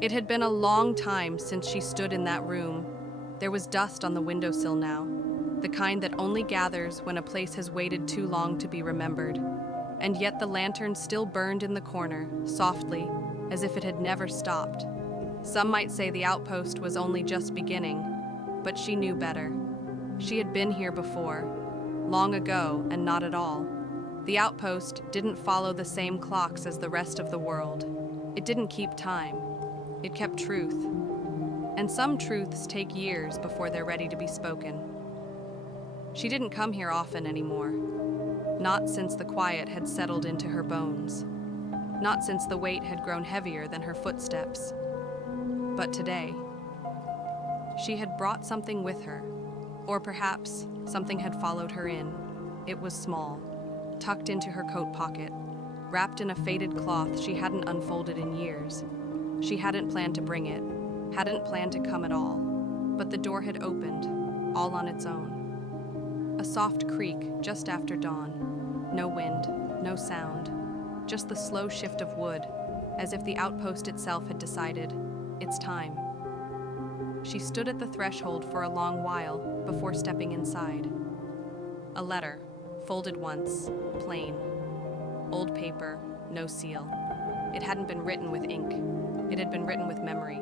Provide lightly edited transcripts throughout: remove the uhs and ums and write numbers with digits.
It had been a long time since she stood in that room. There was dust on the windowsill now, the kind that only gathers when a place has waited too long to be remembered. And yet the lantern still burned in the corner, softly, as if it had never stopped. Some might say the outpost was only just beginning, but she knew better. She had been here before, long ago and not at all. The outpost didn't follow the same clocks as the rest of the world. It didn't keep time. It kept truth. And some truths take years before they're ready to be spoken. She didn't come here often anymore. Not since the quiet had settled into her bones. Not since the weight had grown heavier than her footsteps. But today, she had brought something with her. Or perhaps something had followed her in. It was small, tucked into her coat pocket, wrapped in a faded cloth she hadn't unfolded in years. She hadn't planned to bring it, hadn't planned to come at all. But the door had opened, all on its own. A soft creak just after dawn. No wind, no sound. Just the slow shift of wood, as if the outpost itself had decided, it's time. She stood at the threshold for a long while before stepping inside. A letter, folded once, plain. Old paper, no seal. It hadn't been written with ink. It had been written with memory.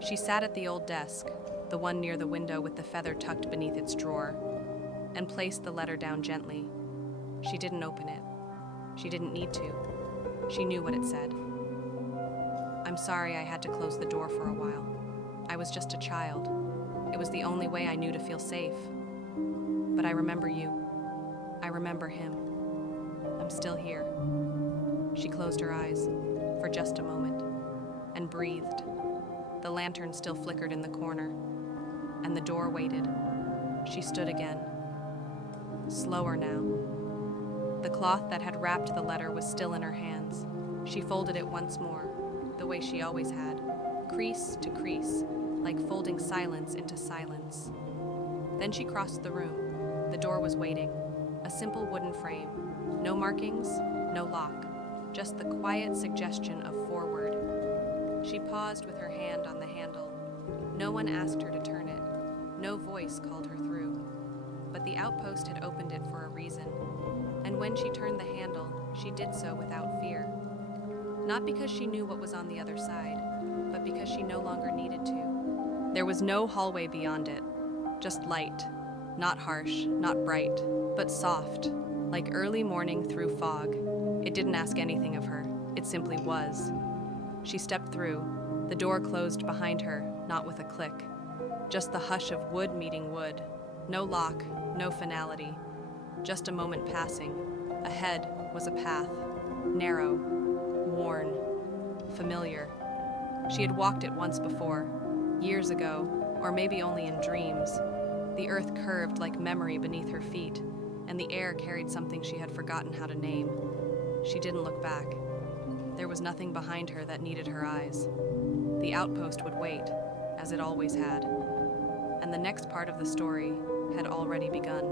She sat at the old desk, the one near the window with the feather tucked beneath its drawer, and placed the letter down gently. She didn't open it. She didn't need to. She knew what it said. I'm sorry I had to close the door for a while. I was just a child. It was the only way I knew to feel safe. But I remember you. I remember him. I'm still here. She closed her eyes for just a moment and breathed. The lantern still flickered in the corner, and the door waited. She stood again. Slower now. The cloth that had wrapped the letter was still in her hands. She folded it once more, the way she always had, crease to crease, like folding silence into silence. Then she crossed the room. The door was waiting, a simple wooden frame. No markings, no lock, just the quiet suggestion of forward. She paused with her hand on the handle. No one asked her to turn it. No voice called her through. But the outpost had opened it for a reason. And when she turned the handle, she did so without fear. Not because she knew what was on the other side, but because she no longer needed to. There was no hallway beyond it, just light. Not harsh, not bright, but soft, like early morning through fog. It didn't ask anything of her. It simply was. She stepped through. The door closed behind her, not with a click. Just the hush of wood meeting wood. No lock, no finality. Just a moment passing. Ahead was a path. Narrow, worn, familiar. She had walked it once before, years ago, or maybe only in dreams. The earth curved like memory beneath her feet, and the air carried something she had forgotten how to name. She didn't look back. There was nothing behind her that needed her eyes. The outpost would wait, as it always had. And the next part of the story had already begun.